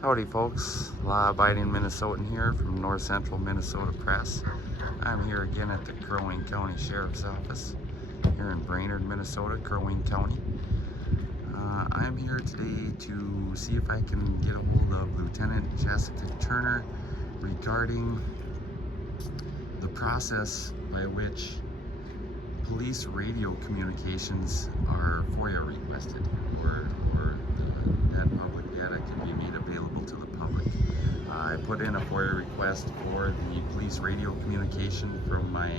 Howdy folks, law-abiding Minnesotan here from North Central Minnesota Press. I'm here again at the Crow Wing County Sheriff's Office here in Brainerd, Minnesota, Crow Wing County. I'm here today to see if I can get a hold of Lieutenant Jessica Turner regarding the process by which police radio communications are FOIA requested, or that public data can be made available to the public. I put in a FOIA request for the police radio communication from my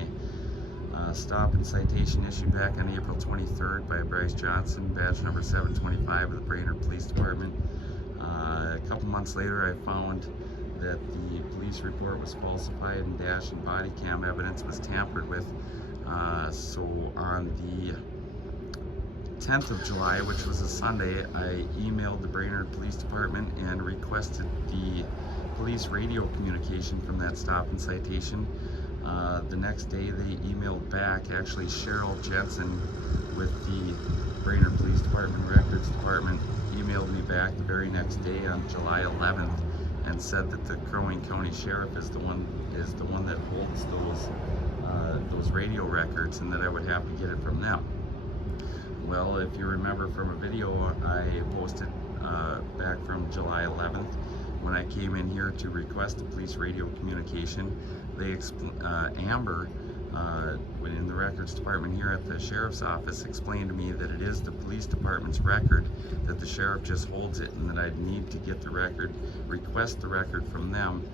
stop and citation issued back on April 23rd by Bryce Johnson, badge number 725 of the Brainerd Police Department. A couple months later, I found that the police report was falsified and dash and body cam evidence was tampered with. So on the 10th of July, which was a Sunday, I emailed the Brainerd Police Department and requested the police radio communication from that stop and citation. The next day they emailed back, actually Cheryl Jensen with the Brainerd Police Department Records Department emailed me back the very next day on July 11th and said that the Crow Wing County Sheriff is the one that holds those radio records and that I would have to get it from them. Well, if you remember from a video I posted back from July 11th, when I came in here to request a police radio communication, Amber, in the records department here at the sheriff's office, explained to me that it is the police department's record, that the sheriff just holds it, and that I'd need to get the record, request the record from them,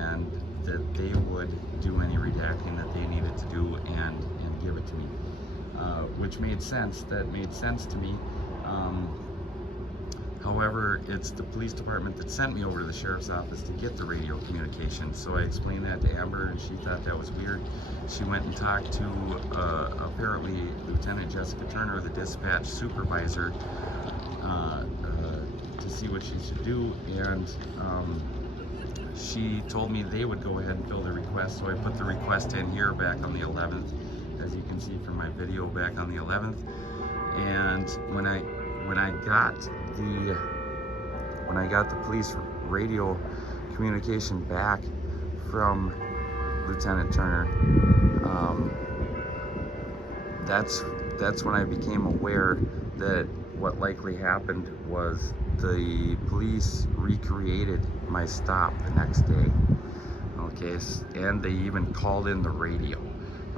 and that they would do any redacting that they needed to do and give it to me. Which made sense. That made sense to me. However, it's the police department that sent me over to the sheriff's office to get the radio communication. So I explained that to Amber, and she thought that was weird. She went and talked to apparently Lieutenant Jessica Turner, the dispatch supervisor, to see what she should do, and she told me they would go ahead and fill the request. So I put the request in here back on the 11th, as you can see from my video, back on the 11th. And when I got the police radio communication back from Lieutenant Turner, that's when I became aware that what likely happened was the police recreated my stop the next day. Okay, and they even called in the radio.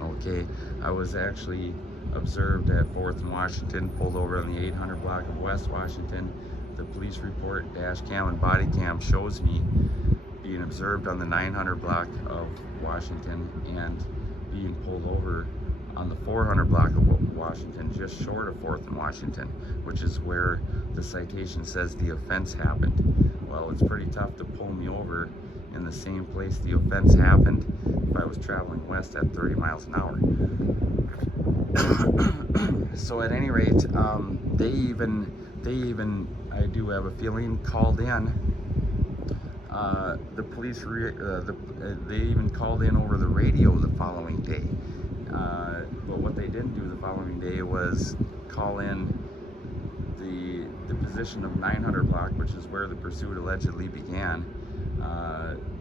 Okay, I was actually observed at 4th and Washington, pulled over on the 800 block of West Washington. The police report, dash cam and body cam, shows me being observed on the 900 block of Washington and being pulled over on the 400 block of Washington, just short of 4th and Washington, which is where the citation says the offense happened. Well, it's pretty tough to pull me over in the same place the offense happened if I was traveling west at 30 miles an hour. So at any rate, they even, I do have a feeling, called in the police. They even called in over the radio the following day. But what they didn't do the following day was call in the position of 900 block, which is where the pursuit allegedly began.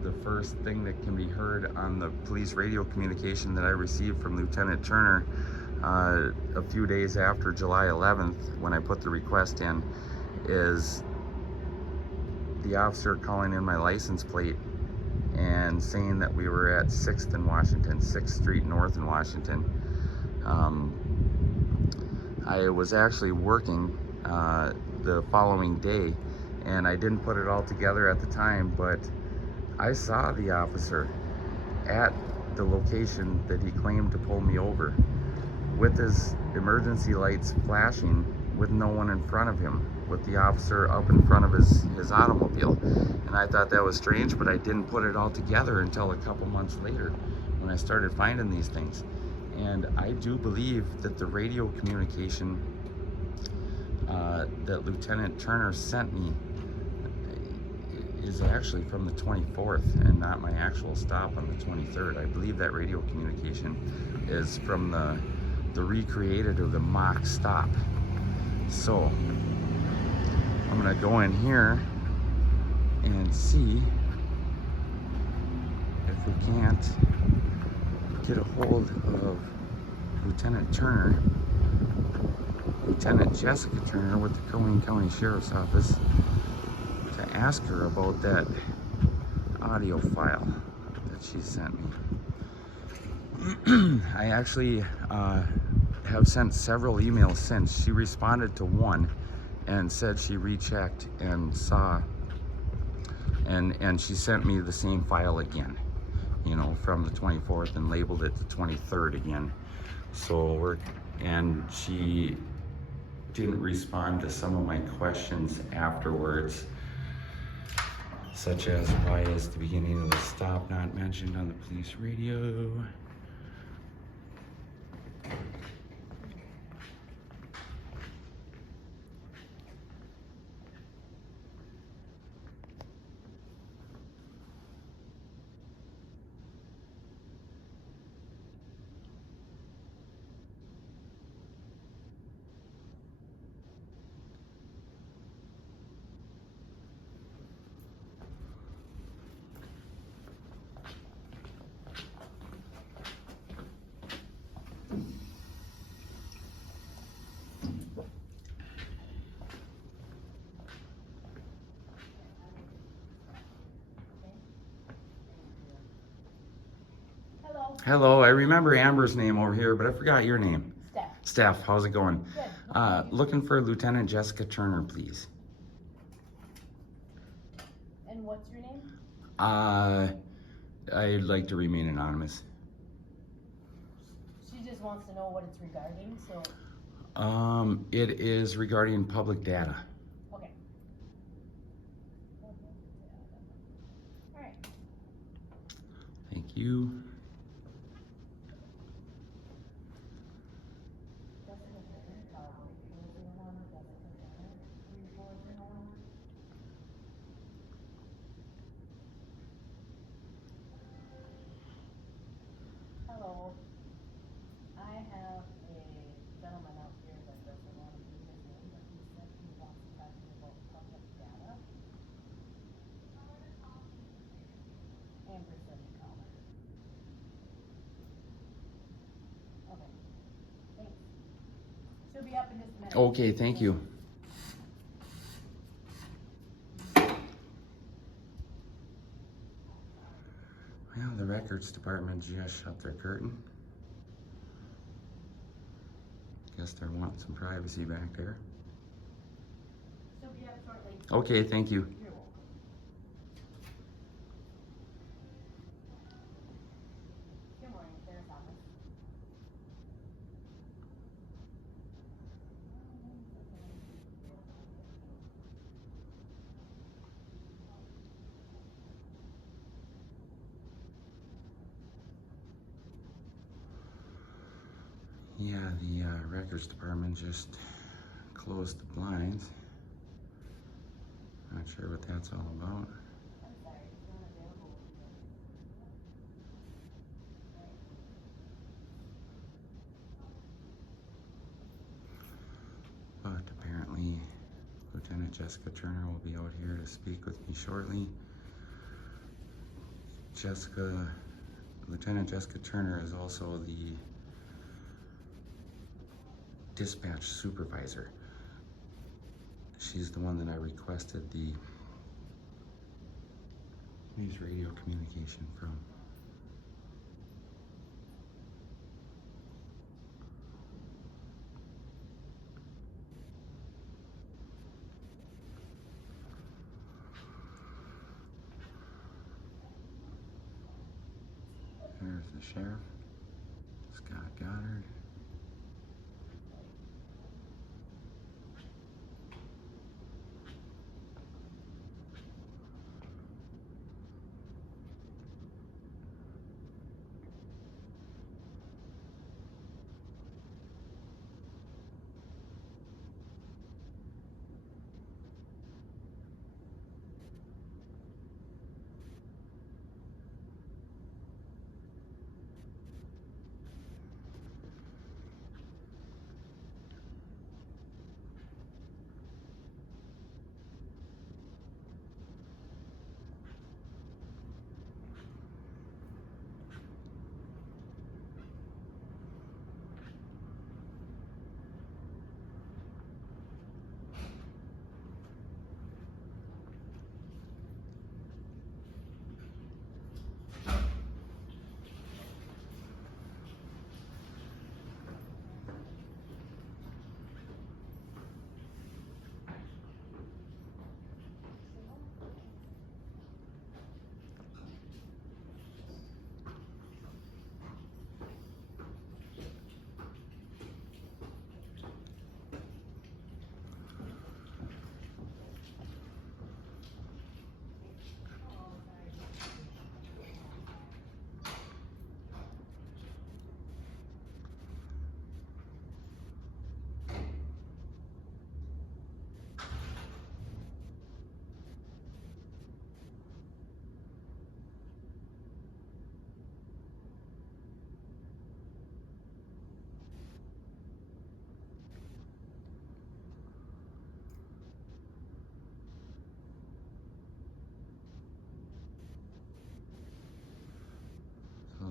The first thing that can be heard on the police radio communication that I received from Lieutenant Turner a few days after July 11th, when I put the request in, is the officer calling in my license plate and saying that we were at 6th and Washington, 6th Street North in Washington. I was actually working the following day, and I didn't put it all together at the time, but I saw the officer at the location that he claimed to pull me over, with his emergency lights flashing, with no one in front of him, with the officer up in front of his automobile. And I thought that was strange, but I didn't put it all together until a couple months later when I started finding these things. And I do believe that the radio communication that Lieutenant Turner sent me is actually from the 24th and not my actual stop on the 23rd. I believe that radio communication is from the recreated or the mock stop. So I'm gonna go in here and see if we can't get a hold of Lieutenant Jessica Turner with the Crow Wing County Sheriff's Office to ask her about that audio file that she sent me. I actually have sent several emails since. She responded to one and said she rechecked and saw, and she sent me the same file again, you know, from the 24th, and labeled it the 23rd again. So and she didn't respond to some of my questions afterwards, such as why is the beginning of the stop not mentioned on the police radio? Hello, I remember Amber's name over here, but I forgot your name. Steph, how's it going? Good. Looking for Lieutenant Jessica Turner, please. And what's your name? I'd like to remain anonymous. She just wants to know what it's regarding, so. It is regarding public data. Okay. All right. Thank you. Hello. I have a gentleman out here that doesn't want to give his name, but he said he wants to talk to me about public data. Amber said to call her. Okay. Thanks. She'll be up in just a minute. Okay, thank you. Well, the records department just shut their curtain. Guess they're wanting some privacy back there. She'll be up shortly. Okay, thank you. You're welcome. Good morning, Sheriff's Office. Yeah, the records department just closed the blinds. Not sure what that's all about. I'm sorry, it's not available. But apparently Lieutenant Jessica Turner will be out here to speak with me shortly. Lieutenant Jessica Turner is also the dispatch supervisor. She's the one that I requested the news radio communication from. There's the sheriff, Scott Goddard.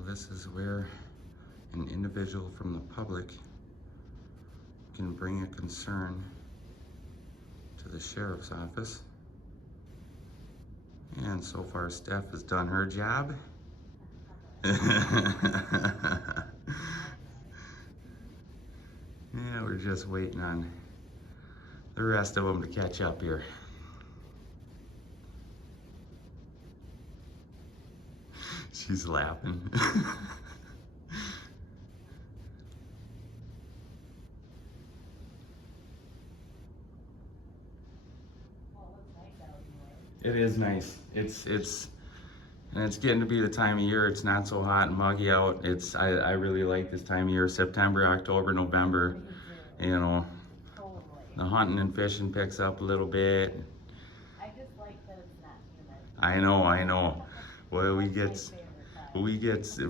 this is where an individual from the public can bring a concern to the sheriff's office. And so far, Steph has done her job. Yeah, we're just waiting on the rest of them to catch up here. She's laughing. It is nice. It's and it's getting to be the time of year. It's not so hot and muggy out. I really like this time of year. September, October, November. You know, the hunting and fishing picks up a little bit. I just like that it's not humid. I know. Well, we get,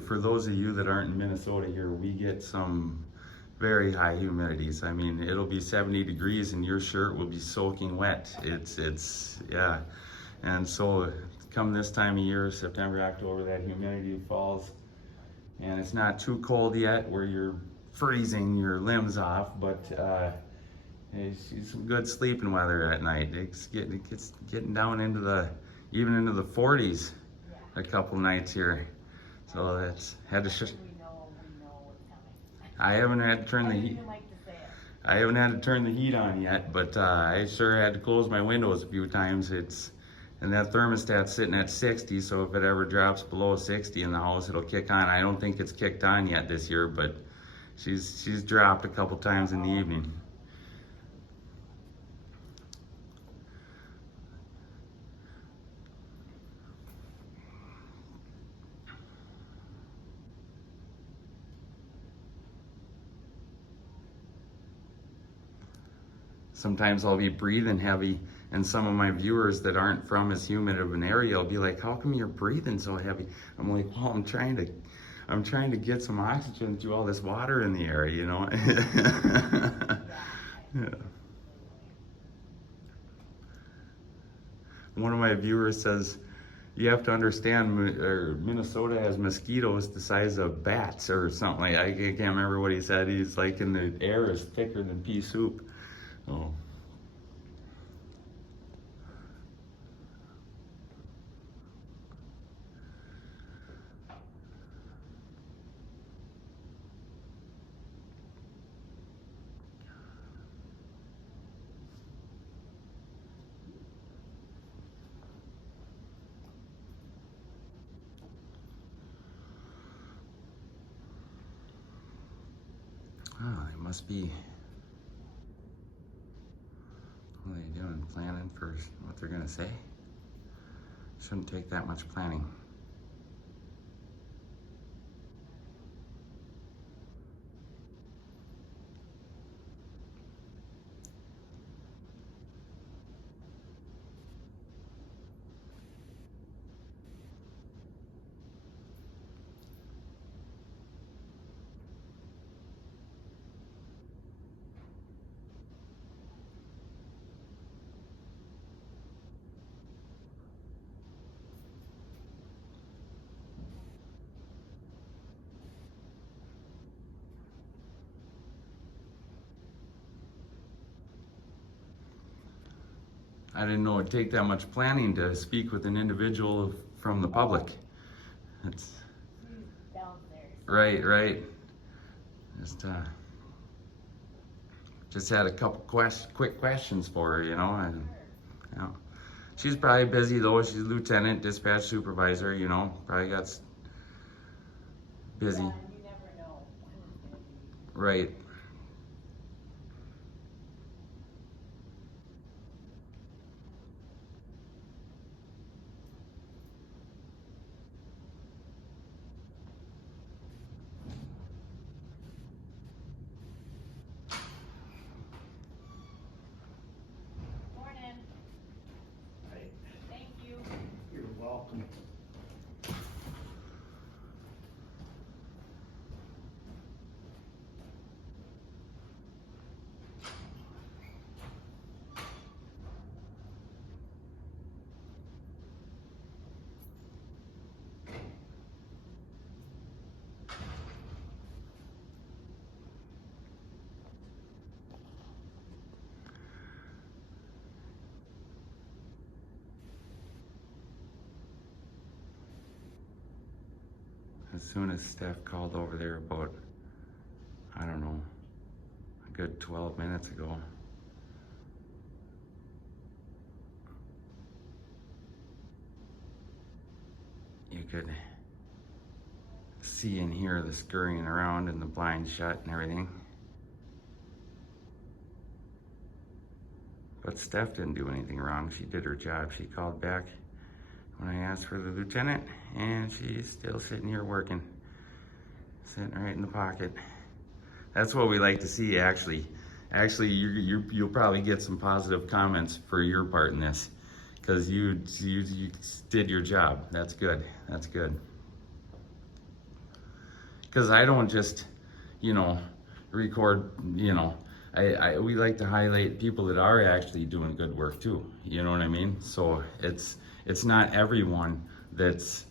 for those of you that aren't in Minnesota here, we get some very high humidities. I mean, it'll be 70 degrees and your shirt will be soaking wet. Yeah. And so come this time of year, September, October, that humidity falls and it's not too cold yet where you're freezing your limbs off, but it's some good sleeping weather at night. It's getting down into even into the 40s a couple nights here. So that's had to We know what's coming. I haven't had to turn the heat. You like to say it. I haven't had to turn the heat on yet, but I sure had to close my windows a few times. And that thermostat's sitting at 60, so if it ever drops below 60 in the house, it'll kick on. I don't think it's kicked on yet this year, but she's dropped a couple times in the evening. Sometimes I'll be breathing heavy, and some of my viewers that aren't from as humid of an area will be like, how come you're breathing so heavy? I'm like, well, I'm trying to get some oxygen through all this water in the air, you know? Yeah. One of my viewers says, you have to understand, Minnesota has mosquitoes the size of bats or something. Like, I can't remember what he said. He's like, in the air is thicker than pea soup. Oh. Oh, they must be. What are they doing? Planning for what they're gonna say? Shouldn't take that much planning. I didn't know it'd take that much planning to speak with an individual from the public. It's right. Just had a couple quick questions for her, you know, and you know, she's probably busy though. She's lieutenant, dispatch supervisor, you know, probably got busy. Yeah, you never know when it's gonna be. Right. Welcome. soon as Steph called over there about, I don't know, a good 12 minutes ago. You could see and hear the scurrying around and the blinds shut and everything. But Steph didn't do anything wrong. She did her job. She called back when I asked for the lieutenant, and she's still sitting here working. Sitting right in the pocket. That's what we like to see, actually. Actually, you'll probably get some positive comments for your part in this, because you did your job. That's good. That's good. Because I don't just, record, we like to highlight people that are actually doing good work too. You know what I mean? So it's not everyone that's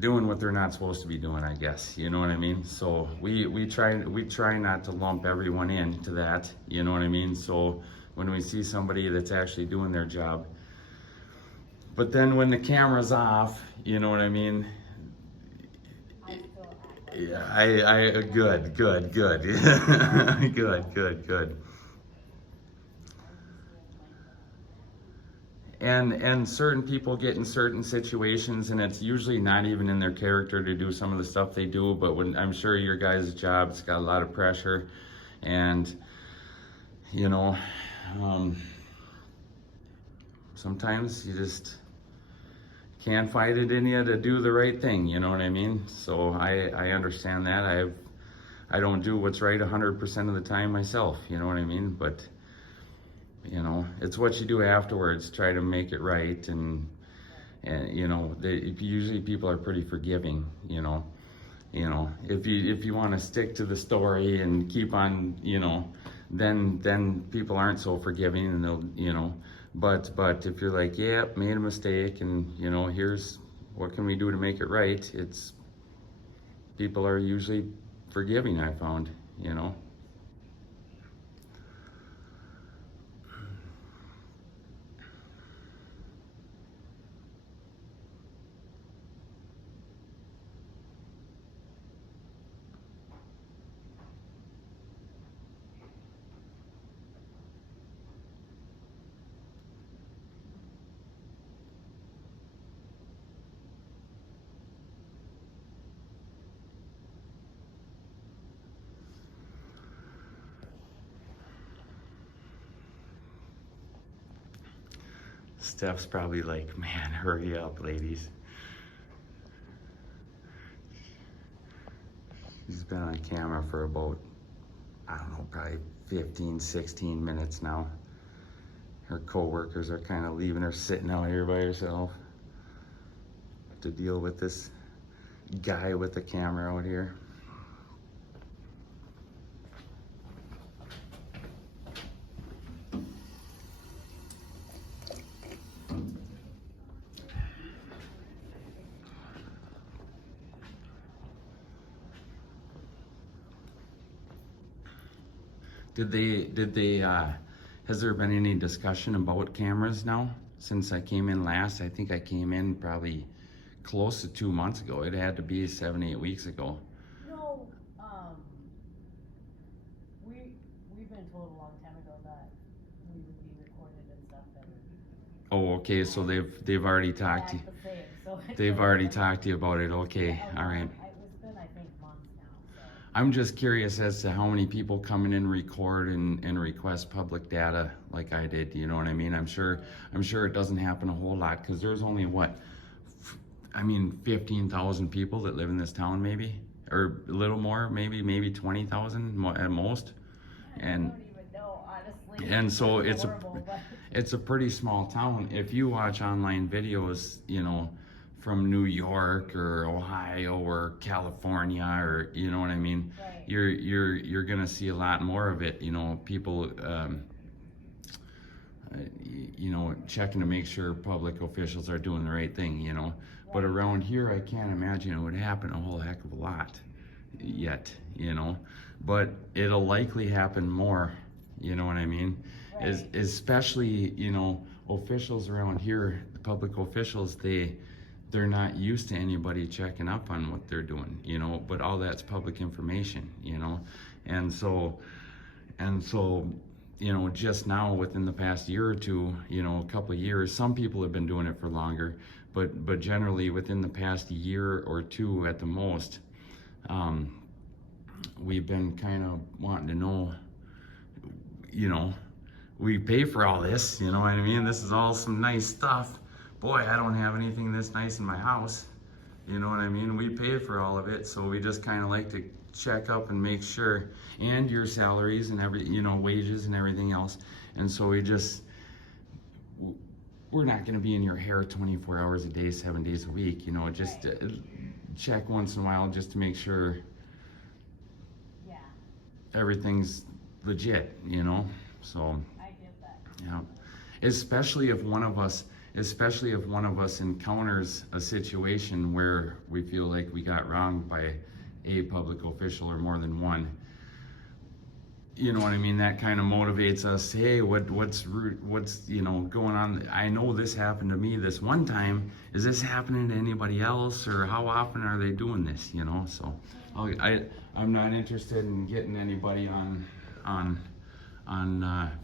doing what they're not supposed to be doing, I guess. You know what I mean? So we try not to lump everyone into that. You know what I mean? So when we see somebody that's actually doing their job, but then when the camera's off, you know what I mean? Yeah, I good. Good. And certain people get in certain situations, and it's usually not even in their character to do some of the stuff they do, but when I'm sure your guys' job's got a lot of pressure, and sometimes you just can't fight it in you to do the right thing, you know what I mean? So I understand that. I don't do what's right 100% of the time myself, you know what I mean? But it's what you do afterwards, try to make it right, and usually people are pretty forgiving, if you want to stick to the story and keep on, then people aren't so forgiving, and they'll, but if you're like, yeah, made a mistake, and here's what can we do to make it right, people are usually forgiving, I found, Steph's probably like, man, hurry up, ladies. She's been on camera for about, I don't know, probably 15, 16 minutes now. Her co-workers are kind of leaving her sitting out here by herself to deal with this guy with the camera out here. Has there been any discussion about cameras now since I came in last? I think I came in probably close to 2 months ago. It had to be 7, 8 weeks ago. No, we've been told a long time ago that we would be recorded and stuff. Oh, okay, so they've already talked to you. They've already talked to you about it. Okay, all right. It's been, I think, months now. So. I'm just curious as to how many people come in and record and request public data like I did. You know what I mean? I'm sure it doesn't happen a whole lot, because there's only 15,000 people that live in this town, maybe, or a little more, maybe 20,000 at most. And I don't even know, honestly. And so it's it's a pretty small town. If you watch online videos, from New York or Ohio or California, or you know what I mean, right. You're gonna see a lot more of it. People checking to make sure public officials are doing the right thing. Right. But around here, I can't imagine it would happen a whole heck of a lot yet. But it'll likely happen more. You know what I mean? Right. Especially officials around here, the public officials, they're not used to anybody checking up on what they're doing, you know, but all that's public information, you know. And so, you know, just now within the past year or two, you know, a couple of years, some people have been doing it for longer, but generally within the past year or two at the most, we've been kind of wanting to know, you know, we pay for all this, you know what I mean? This is all some nice stuff. Boy, I don't have anything this nice in my house. You know what I mean? We pay for all of it, so we just kind of like to check up and make sure, and your salaries and you know, wages and everything else. And so we're not going to be in your hair 24 hours a day, 7 days a week, you know, just check once in a while just to make sure everything's legit, you know. So I get that. yeah, especially if one of us encounters a situation where we feel like we got wronged by a public official or more than one. You know what I mean? That kind of motivates us. Hey, what's you know going on? I know this happened to me this one time. Is this happening to anybody else, or how often are they doing this? You know, so I'm not interested in getting anybody on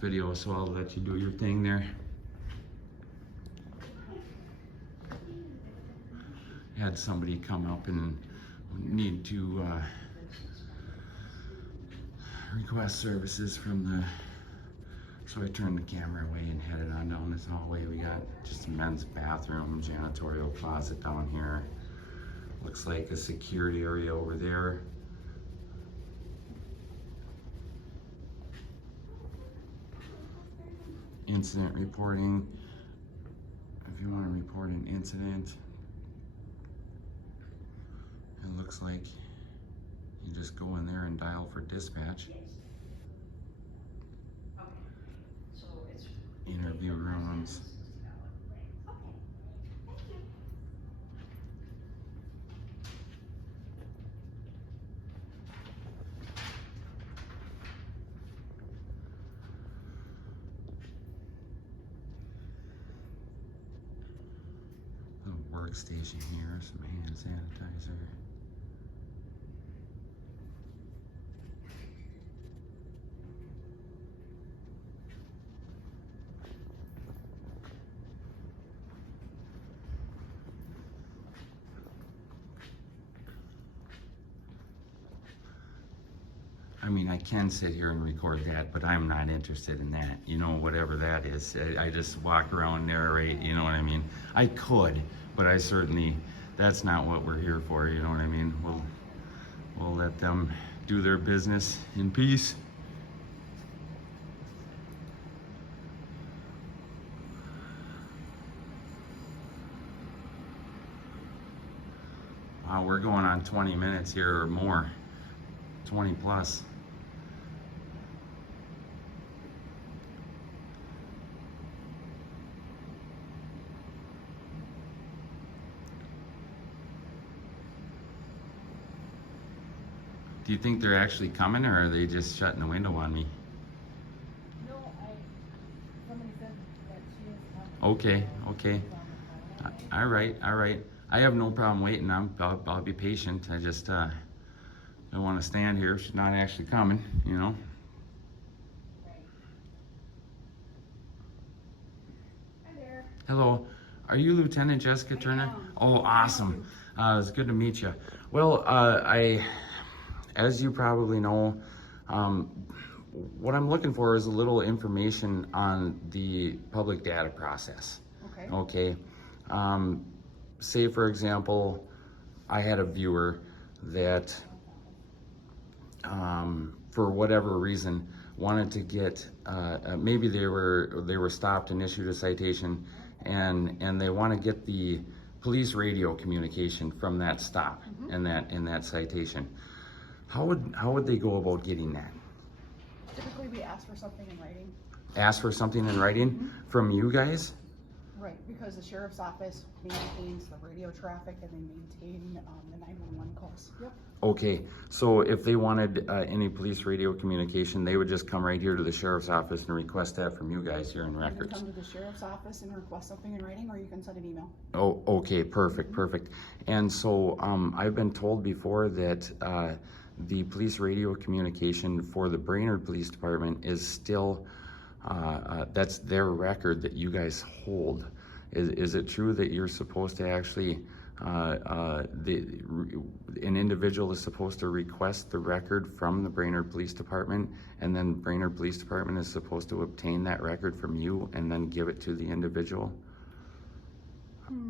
video, so I'll let you do your thing there. Had somebody come up and need to request services from so I turned the camera away and headed on down this hallway. We got just a men's bathroom, janitorial closet down here. Looks like a security area over there. Incident reporting. If you want to report an incident, it looks like you just go in there and dial for dispatch. Interview rooms. Little workstation here, some hand sanitizer. I mean, I can sit here and record that, but I'm not interested in that. You know, whatever that is. I just walk around, narrate, you know what I mean? I could, but I certainly, that's not what we're here for, you know what I mean? We'll let them do their business in peace. Wow, we're going on 20 minutes here or more. 20 plus. Do you think they're actually coming, or are they just shutting the window on me? No, somebody said that she is coming. Okay. All right. I have no problem waiting. I'll be patient. I just don't want to stand here if she's not actually coming, you know. Right. Hi there. Hello. Are you Lieutenant Jessica Turner? Oh, awesome. It's good to meet you. Well, as you probably know, what I'm looking for is a little information on the public data process. Okay. Say, for example, I had a viewer that, for whatever reason, wanted to get, maybe they were stopped and issued a citation, and they want to get the police radio communication from that stop and that citation. How would they go about getting that? Typically, we ask for something in writing. Ask for something in writing from you guys? Right, because the sheriff's office maintains the radio traffic and they maintain the 911 calls. Yep. Okay, so if they wanted any police radio communication, they would just come right here to the sheriff's office and request that from you guys here in You records. can come to the sheriff's office and request something in writing, or you can send an email. Oh, okay, perfect, perfect. And so I've been told before that the police radio communication for the Brainerd Police Department is still, that's their record that you guys hold. Is it true that you're supposed to actually, an individual is supposed to request the record from the Brainerd Police Department, and then Brainerd Police Department is supposed to obtain that record from you and then give it to the individual?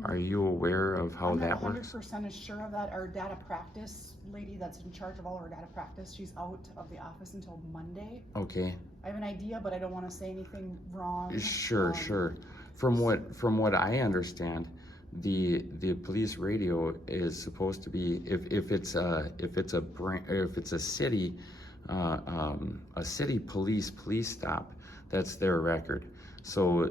Are you aware of how that works? I'm not 100% sure of that. Our data practice lady that's in charge of all our data practice, she's out of the office until Monday. Okay. I have an idea, but I don't want to say anything wrong. Sure, sure. From what I understand, the police radio is supposed to be, if it's a city police stop, that's their record. So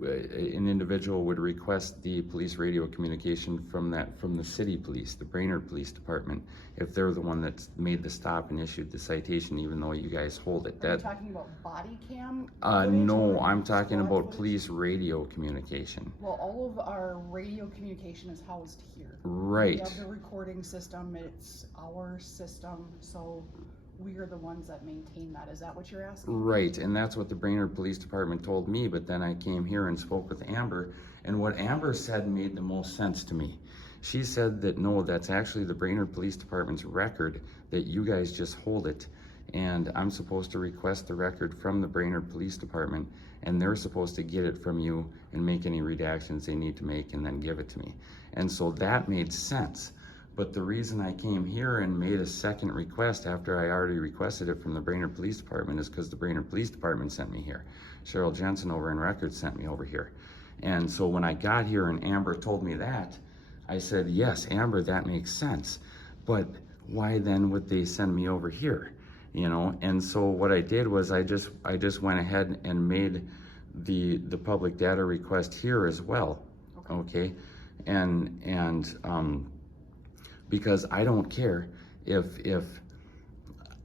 an individual would request the police radio communication from the city police, the Brainerd Police Department, if they're the one that's made the stop and issued the citation, even though you guys hold it. Are you talking about body cam? No, I'm talking about police radio communication. Well, all of our radio communication is housed here. Right. We have the recording system, it's our system, so we are the ones that maintain that. Is that what you're asking? Right, and that's what the Brainerd Police Department told me, but then I came here and spoke with Amber, and what Amber said made the most sense to me. She said that no, that's actually the Brainerd Police Department's record, that you guys just hold it, and I'm supposed to request the record from the Brainerd Police Department, and they're supposed to get it from you and make any redactions they need to make and then give it to me. And so that made sense. But the reason I came here and made a second request after I already requested it from the Brainerd Police Department is because the Brainerd Police Department sent me here. Cheryl Jensen over in Records sent me over here. And so when I got here and Amber told me that, I said, yes, Amber, that makes sense. But why then would they send me over here? You know, and so what I did was I just went ahead and made the public data request here as well. Okay? And because I don't care if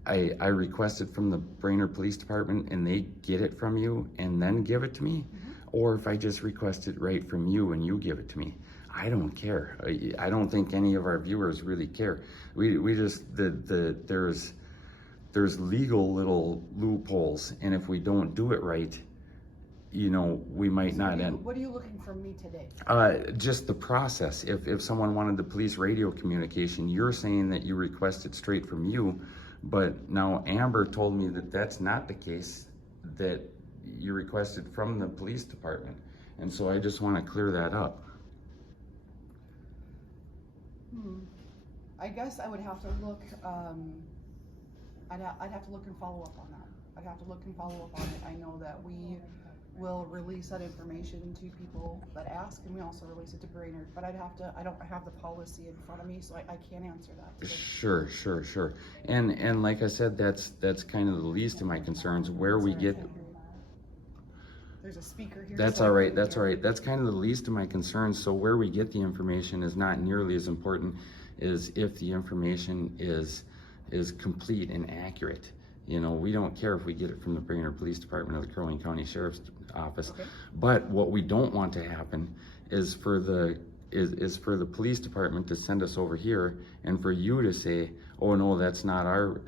I request it from the Brainerd Police Department and they get it from you and then give it to me, or if I just request it right from you and you give it to me. I don't care. I don't think any of our viewers really care. We just, there's legal little loopholes, and if we don't do it right, you know, we might not end. What are you looking from me today? Just the process. If someone wanted the police radio communication, you're saying that you request it straight from you, but now Amber told me that that's not the case, that you requested from the police department. And so I just want to clear that up. I guess I would have to look, I'd have to look and follow up on that. I'd have to look and follow up on it. I know that we will release that information to people that ask, and we also release it to Brainerd, but I don't have the policy in front of me, so I can't answer that today. Sure. And like I said, that's kind of the least of my concerns. Where we get, there's a speaker here. that's all right. That's kind of the least of my concerns. So where we get the information is not nearly as important as if the information is complete and accurate. You know, we don't care if we get it from the Brainerd Police Department or the Crow Wing County Sheriff's Office. Okay. But what we don't want to happen is for the police department to send us over here and for you to say, oh no, that's not our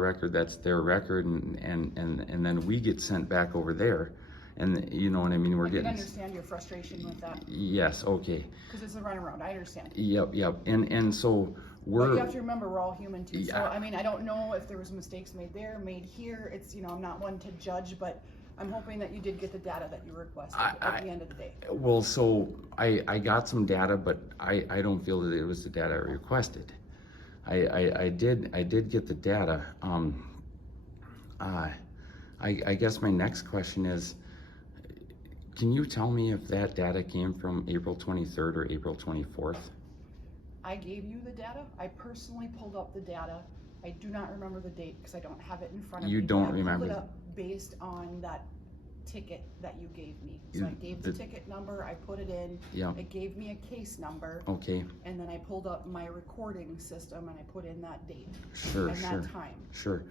record, that's their record, and then we get sent back over there. And you know what I mean? I can understand your frustration with that. Yes, okay. Because it's a runaround, I understand. Yep. And so but you have to remember, we're all human too. Yeah. So, I mean, I don't know if there was mistakes made there, made here. It's, you know, I'm not one to judge, but I'm hoping that you did get the data that you requested at the end of the day. Well, so I got some data, but I don't feel that it was the data I requested. I did get the data. I guess my next question is, can you tell me if that data came from April 23rd or April 24th? I gave you the data. I personally pulled up the data. I do not remember the date because I don't have it in front of me. You don't remember? I pulled it up based on that ticket that you gave me. So I gave the ticket number, I put it in, Yeah. it gave me a case number, Okay, and then I pulled up my recording system and I put in that date. sure, and sure, that time. sure.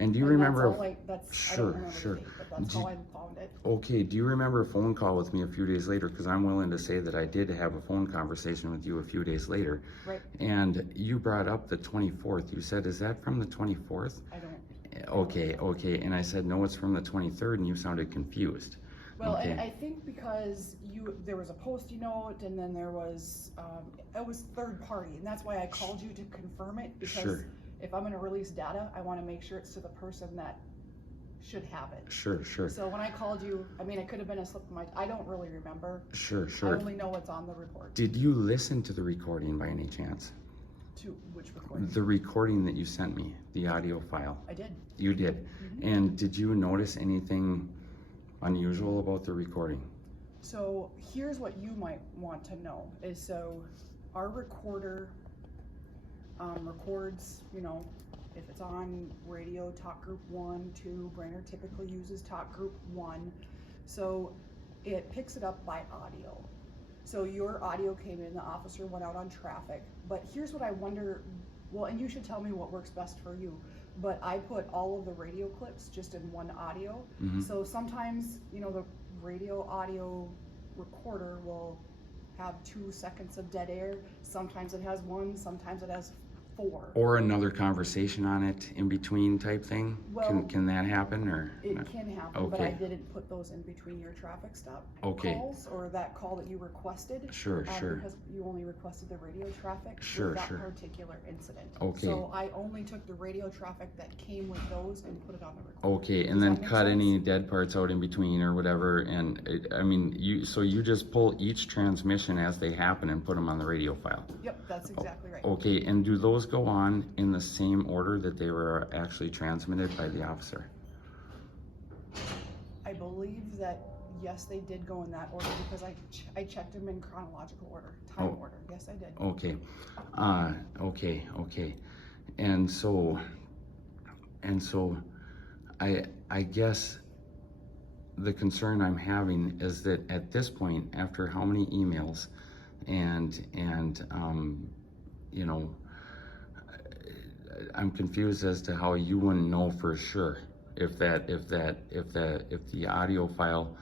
And do you And remember? That's all I, that's, I Sure, don't remember sure. the date, but that's Do- how I found it. Okay, do you remember a phone call with me a few days later? Because I'm willing to say that I did have a phone conversation with you a few days later. Right. And you brought up the 24th. You said, is that from the 24th? I don't. Okay, okay. And I said, no, it's from the 23rd, and you sounded confused. Well, Okay. and I think because there was a post-it note, and then there was, it was third party, and that's why I called you to confirm it, because Sure. if I'm gonna release data, I wanna make sure it's to the person that should have it. Sure, sure, So when I called you, I mean, it could have been a slip of my, I don't really remember. sure, I sure. only know what's on the report. Did you listen to the recording by any chance? To which recording? The recording that you sent me, the audio file. I did. You did. Mm-hmm. And did you notice anything unusual about the recording? So here's what you might want to know is, so our recorder records, you know, if it's on radio, talk group 1, 2, Brainerd typically uses talk group 1. So it picks it up by audio. So your audio came in, the officer went out on traffic, but here's what I wonder, well, and you should tell me what works best for you, but I put all of the radio clips just in one audio. Mhm. So sometimes, you know, the radio audio recorder will have 2 seconds of dead air. Sometimes it has 1, sometimes it has 4. Or another conversation on it in between type thing? Well, can that happen, or? It can happen, but I Okay. didn't put those in between your traffic stop Okay. calls, or that call that you requested. Sure, sure. Because you only requested the radio traffic Sure, with that sure. particular incident. Okay. So I only took the radio traffic that came with those and put it on the recorder. Okay, and Does then that make cut sense? any dead parts out in between or whatever, and I mean, so you just pull each transmission as they happen and put them on the radio file? Yep, that's exactly right. Okay, and do those go on in the same order that they were actually transmitted by the officer? I believe that, yes, they did go in that order because I checked them in chronological order, time Oh. order. Yes, I did. Okay, okay, and so I guess the concern I'm having is that at this point, after how many emails and you know, I'm confused as to how you wouldn't know for sure if the audio file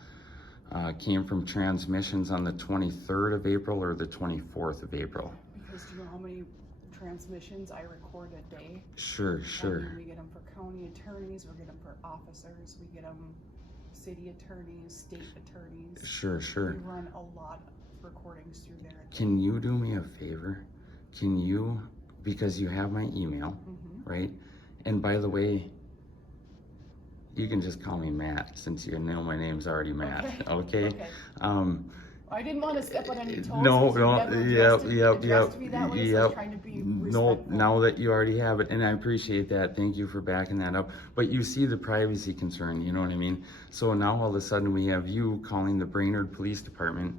came from transmissions on the 23rd of April or the 24th of April. Because do you know how many transmissions I record a day? Sure, I sure. mean, we get them for county attorneys, we get them for officers, we get them city attorneys, state attorneys. Sure, sure. We run a lot of recordings through there. Can you do me a favor? Can you, because you have my email, Mm-hmm. right? And by the way, you can just call me Matt since you know my name's already Matt, okay? Okay. I didn't want to step on any toes. No, 'cause you no, never yep, addressed me that way, so I was yep. trying to be No, respectful. now that you already have it, and I appreciate that, thank you for backing that up. But you see the privacy concern, you know what I mean? So now all of a sudden we have you calling the Brainerd Police Department,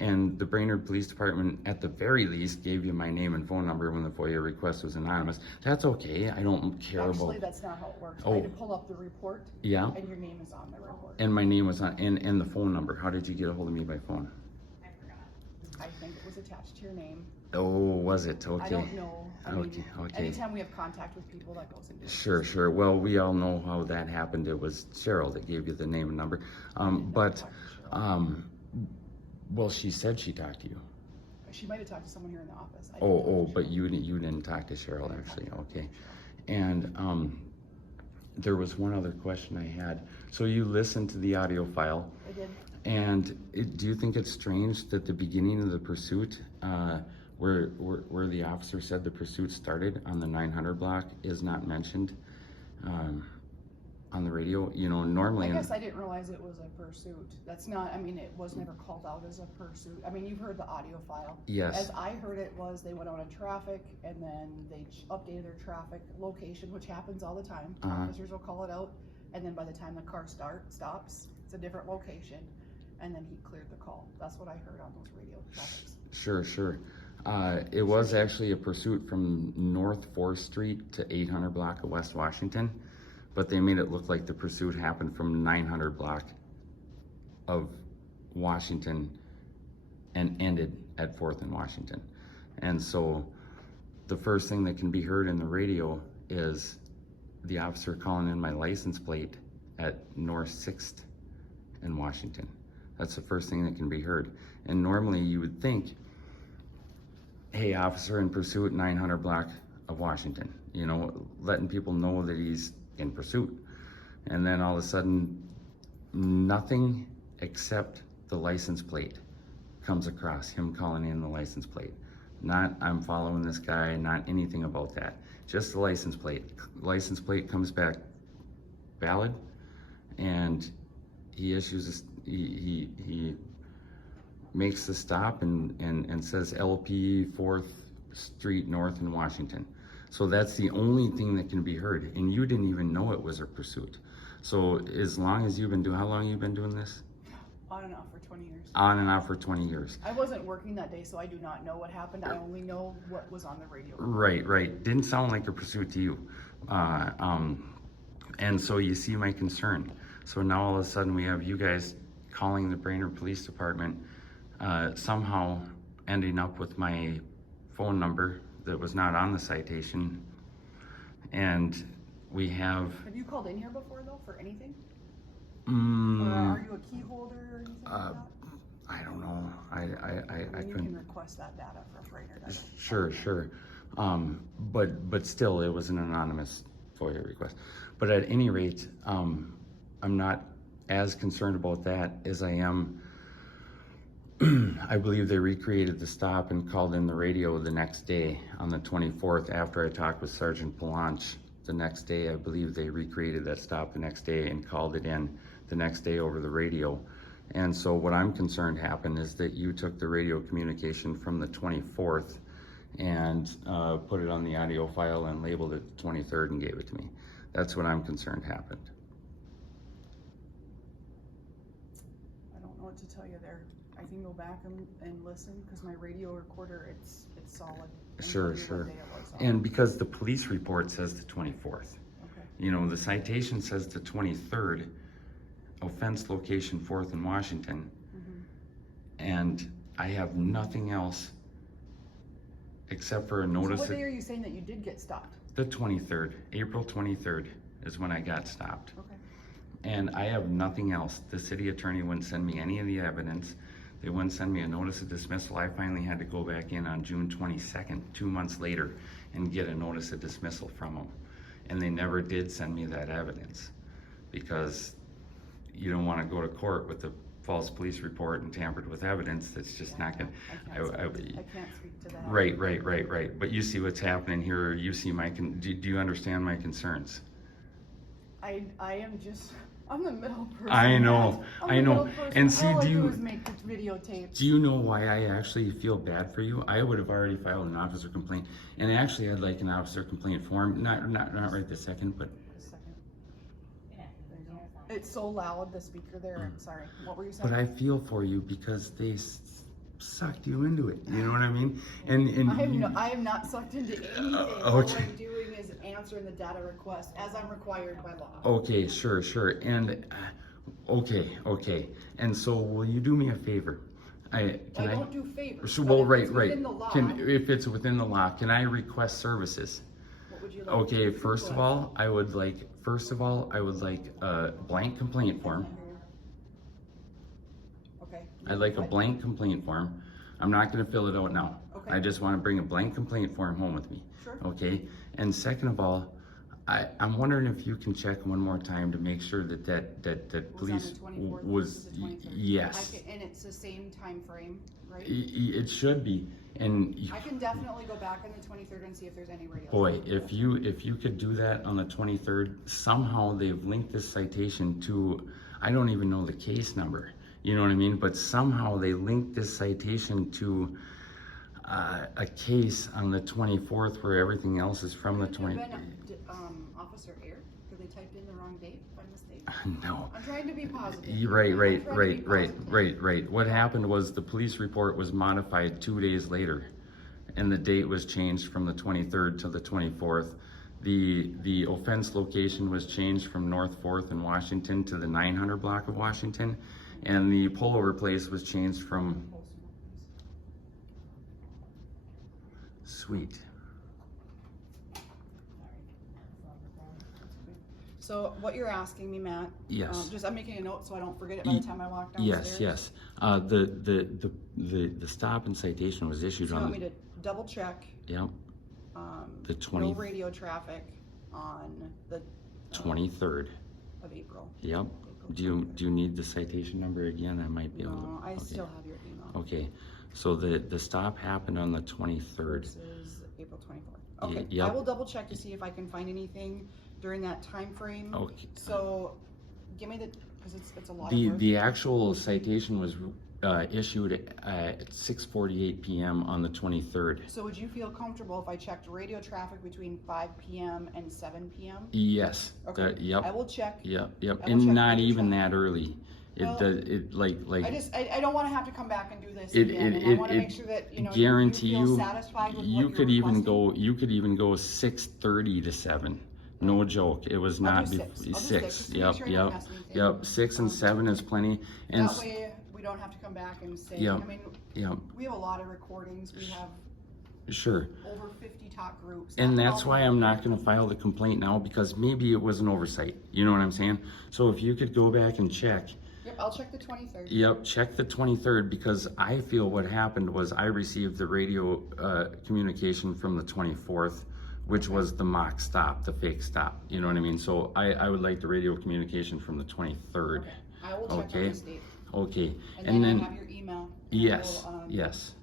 and the Brainerd Police Department, at the very least, gave you my name and phone number when the FOIA request was anonymous. That's okay, I don't care Actually, about. that's not how it works. Oh. I had to pull up the report. Yeah. And your name is on the report. And my name was on, and the phone number. How did you get a hold of me by phone? I forgot. I think it was attached to your name. Oh, was it? Okay. I don't know. I mean, Okay. anytime we have contact with people, that goes into it. Sure, sure. Well, we all know how that happened. It was Cheryl that gave you the name and number. Well, she said she talked to you. She might have talked to someone here in the office. I didn't Oh, talk to but Cheryl. you didn't talk to Cheryl, actually. Okay. And there was one other question I had. So you listened to the audio file, I did. and do you think it's strange that the beginning of the pursuit, where the officer said the pursuit started on the 900 block, is not mentioned on the radio? You know, normally. I guess I didn't realize it was a pursuit. That's not, I mean, it was never called out as a pursuit. I mean, you've heard the audio file. Yes. As I heard it was, they went out on traffic and then they updated their traffic location, which happens all the time. Uh-huh. Officers will call it out, and then by the time the car stops, it's a different location, and then he cleared the call. That's what I heard on those radio traffics. Sure, sure. It was actually a pursuit from North 4th Street to 800 block of West Washington, but they made it look like the pursuit happened from 900 block of Washington and ended at 4th and Washington. And so the first thing that can be heard in the radio is the officer calling in my license plate at North 6th in Washington. That's the first thing that can be heard. And normally you would think, hey, officer in pursuit, 900 block of Washington, you know, letting people know that he's in pursuit. And then all of a sudden, nothing except the license plate comes across, him calling in the license plate. Not, I'm following this guy, not anything about that. Just the license plate. License plate comes back valid, and he issues, he makes the stop and says LP 4th Street North in Washington. So that's the only thing that can be heard, and you didn't even know it was a pursuit. So as long as you've been doing, how long have you been doing this? On and off for 20 years. On and off for 20 years. I wasn't working that day, so I do not know what happened. I only know what was on the radio. Right. Didn't sound like a pursuit to you. And so you see my concern. So now all of a sudden we have you guys calling the Brainerd Police Department, somehow ending up with my phone number that was not on the citation. And we have... Have you called in here before, though, for anything? Or are you a key holder or anything like that? I don't know. I You couldn't... can request that data from Brainerd. Sure. But still, it was an anonymous FOIA request. But at any rate, I'm not as concerned about that as I am. I believe they recreated the stop and called in the radio the next day on the 24th after I talked with Sgt Pallansch. The next day, I believe they recreated that stop the next day and called it in the next day over the radio. And so what I'm concerned happened is that you took the radio communication from the 24th and put it on the audio file and labeled it the 23rd and gave it to me. That's what I'm concerned happened. I don't know what to tell you there. I can go back and listen, because my radio recorder, it's solid. I can Sure. tell you what day it was on. And because the police report says the 24th. Okay. You know, the citation says the 23rd, offense location 4th in Washington. And I have nothing else except for a So notice. what day are you saying that you did get stopped? The 23rd, April 23rd is when I got stopped. Okay. And I have nothing else. The city attorney wouldn't send me any of the evidence. They wouldn't send me a notice of dismissal. I finally had to go back in on June 22nd, 2 months later, and get a notice of dismissal from them. And they never did send me that evidence, because you don't want to go to court with a false police report and tampered with evidence. That's just not gonna. I can't speak to that. Right. But you see what's happening here. You see do you understand my concerns? I am just, I'm the middle person. I know. And see, all I do you do is make this videotape. Do you know why I actually feel bad for you? I would have already filed an officer complaint, and actually I'd like an officer complaint form. Not right this second, but It's so loud, the speaker there. I'm sorry. What were you saying? but I feel for you because they sucked you into it. You know what I mean? And I am not sucked into anything. All okay. I'm doing is answering the data request as I'm required by law. Okay, sure. And okay. And so, will you do me a favor? I don't do favors. So, but well, if right. it's within the law, If it's within the law, can I request services? what would you like? Okay, first of all, I would like a blank complaint form. Okay. I'd like a blank complaint form. I'm not gonna fill it out now. Okay. I just wanna bring a blank complaint form home with me. Sure. Okay, and second of all, I'm wondering if you can check one more time to make sure that police on the 24th was, versus the 23rd. yes. And it's the same time frame, right? It should be, and I can definitely go back on the 23rd and see if there's any radio. boy, if you could do that on the 23rd, somehow they've linked this citation to, I don't even know the case number, you know what I mean? But somehow they linked this citation to a case on the 24th where everything else is from the 20th. Officer Air, because they typed in the wrong date by mistake. No. I'm trying to be positive. Right. What happened was the police report was modified 2 days later, and the date was changed from the 23rd to the 24th. The offense location was changed from North 4th in Washington to the 900 block of Washington, And the pullover place was changed from, sweet. So what you're asking me, Matt? Yes. I'm making a note so I don't forget it by the time I walk downstairs. Yes. The stop and citation was issued So you on want me to double check, yep, the no radio traffic on the 23rd. of April. Yep. Do you need the citation number again? I might be able to. No, I okay. still have your email. Okay. So the stop happened on the 23rd. This is April 24th. Okay. Yep. I will double check to see if I can find anything during that time frame. Okay. So give me because it's a lot of work. The actual citation was issued at 6:48 p.m. on the 23rd. So would you feel comfortable if I checked radio traffic between 5 p.m. and 7 p.m.? Yes. Okay. Yep. I will check. Yep. I will And check not radio even traffic. that early. It Well, does. It like. I don't want to have to come back and do this It- again. it- And I want to it- make sure that guarantee you feel you, satisfied with you what could you're even requesting. go. You could even go 6:30 to 7. No joke. It was I'll not do before 6. I'll do 6, 6. just to make sure I don't mess anything. Yep. 6 and 7 is plenty. And That way we don't have to come back and say. Yep. I mean, yep. we have a lot of recordings. We have Sure. over 50 talk groups. And Not that's all why of I'm them. not going to file the complaint now, because maybe it was an oversight. You know what I'm saying? So if you could go back and check. Yep, I'll check the 23rd. Yep, check the 23rd, because I feel what happened was I received the radio communication from the 24th, which was the mock stop, the fake stop. You know what I mean? So I would like the radio communication from the 23rd. Okay. I will check Okay. on this date. Okay. And then I have your email. and Yes, I will, yes.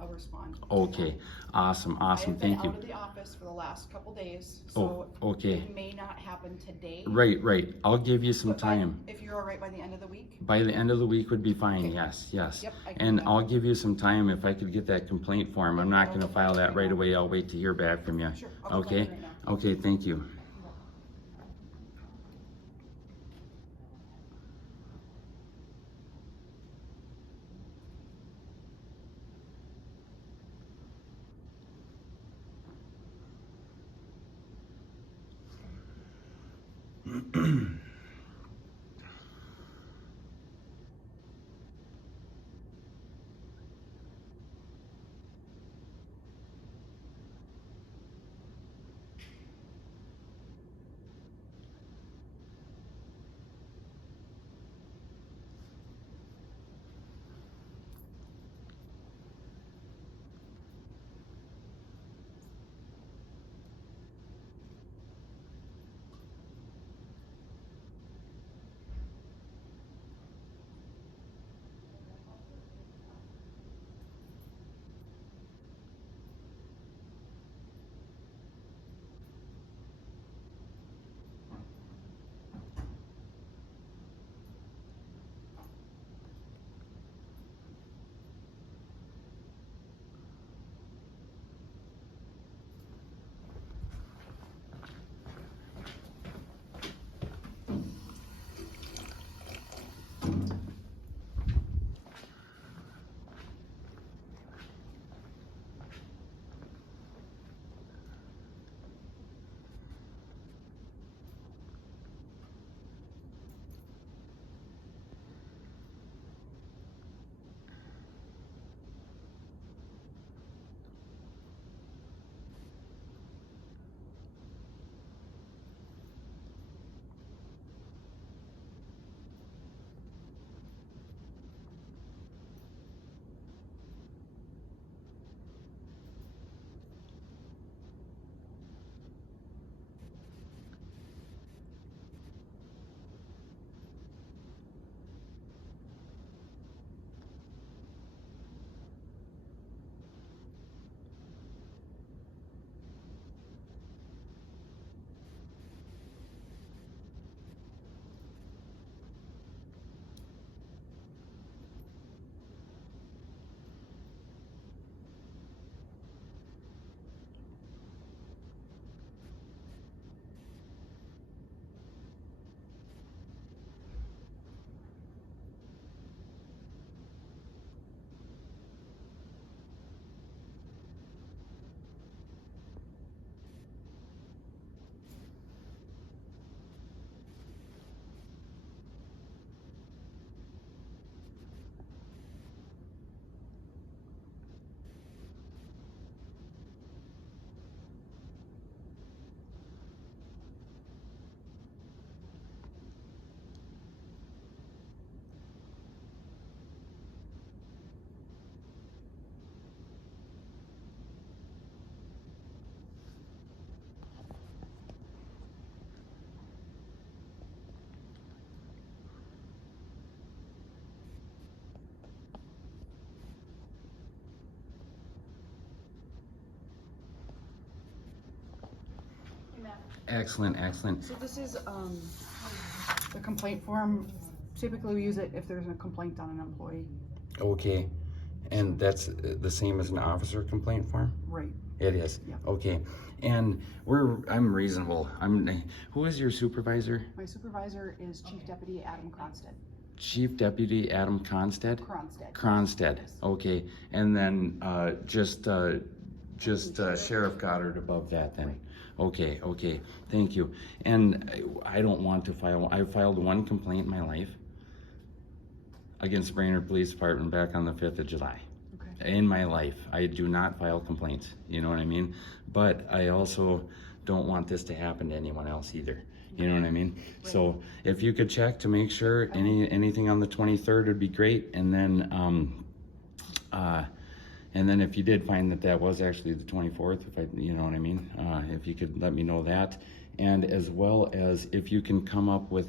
I'll respond. Okay. Awesome. I have Thank been you. out of the office for the last couple days, so okay. it may not happen today. Right. I'll give you some but time. If you're all right by the end of the week. By the end of the week would be fine. Okay. Yes. Yep, I can And do that. I'll give you some time if I could get that complaint form. I'm not going to file that right away. I'll wait to hear back from you. Sure, I'll do that Okay. right now. Okay. Thank you. Excellent, excellent. So this is, the complaint form. Typically we use it if there's a complaint on an employee. Okay, and that's the same as an officer complaint form? Right. It is? Yeah. Okay, and I'm reasonable. Who is your supervisor? My supervisor is Chief Deputy Adam Cronstead. Chief Deputy Adam Cronstead? Cronstead, okay, and then just Sheriff Goddard above that then. Okay, okay, thank you. And I don't want to file, I filed one complaint in my life against Brainerd Police Department back on the 5th of July. Okay. In my life, I do not file complaints, you know what I mean? But I also don't want this to happen to anyone else either. You know what I mean? Right. So if you could check to make sure anything on the 23rd would be great, and then if you did find that was actually the 24th, you know what I mean? If you could let me know that, and as well as if you can come up with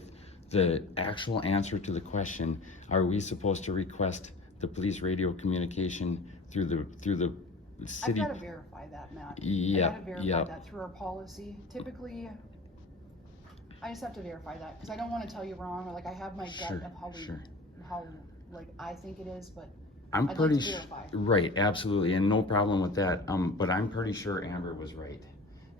the actual answer to the question: are we supposed to request the police radio communication through the city? I've got to verify that, Matt. Yeah, I got to verify that through our policy. Typically, I just have to verify that because I don't want to tell you wrong, or like I have my gut of how like I think it is, but I'm I'd pretty like to verify. Right, absolutely, and no problem with that. But I'm pretty sure Amber was right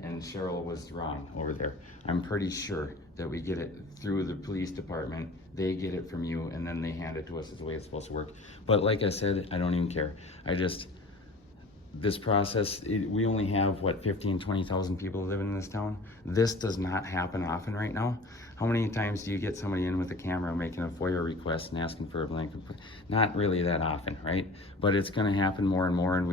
and Cheryl was wrong over there. I'm pretty sure that we get it through the police department, they get it from you, and then they hand it to us as the way it's supposed to work. But like I said, I don't even care. This process, we only have, what, 15, 20,000 people living in this town? This does not happen often right now. How many times do you get somebody in with a camera making a FOIA request and asking for a blank? Not really that often, right? But it's gonna happen more and more, and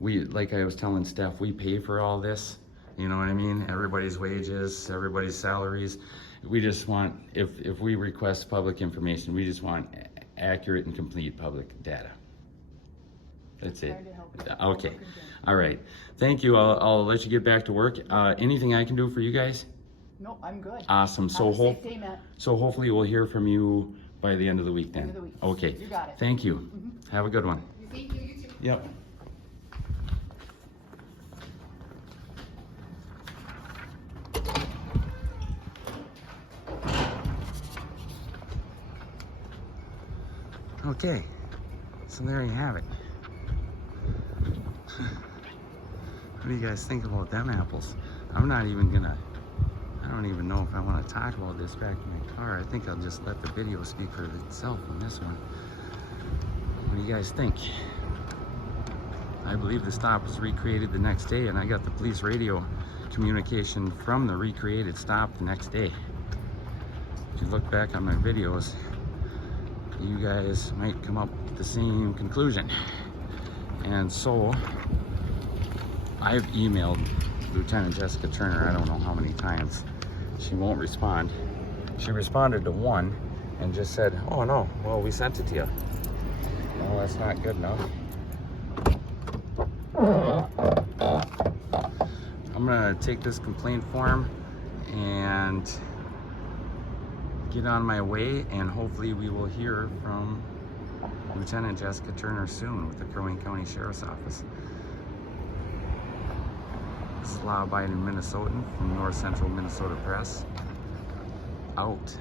we, like I was telling Steph, we pay for all this, you know what I mean? Everybody's wages, everybody's salaries. We just want, if we request public information, we just want accurate and complete public data. That's it. Okay. All right. Thank you. I'll let you get back to work. Anything I can do for you guys? Nope, I'm good. Awesome. Have a safe day, Matt. So hopefully we'll hear from you by the end of the week then. End of the week. Okay. You got it. Thank you. Have a good one. Thank you. You too. Yep. Okay. So there you have it. What do you guys think about them apples? I don't even know if I want to talk about this back in my car. I think I'll just let the video speak for itself on this one. What do you guys think? I believe the stop was recreated the next day, and I got the police radio communication from the recreated stop the next day. If you look back on my videos, you guys might come up with the same conclusion. And so I've emailed Lieutenant Jessica Turner, I don't know how many times. She won't respond. She responded to one and just said, oh no, well, we sent it to you. Well, that's not good enough. I'm gonna take this complaint form and get on my way, and hopefully we will hear from Lieutenant Jessica Turner soon with the Crow Wing County Sheriff's Office. This is law-abiding Minnesotan from North Central Minnesota Press. Out.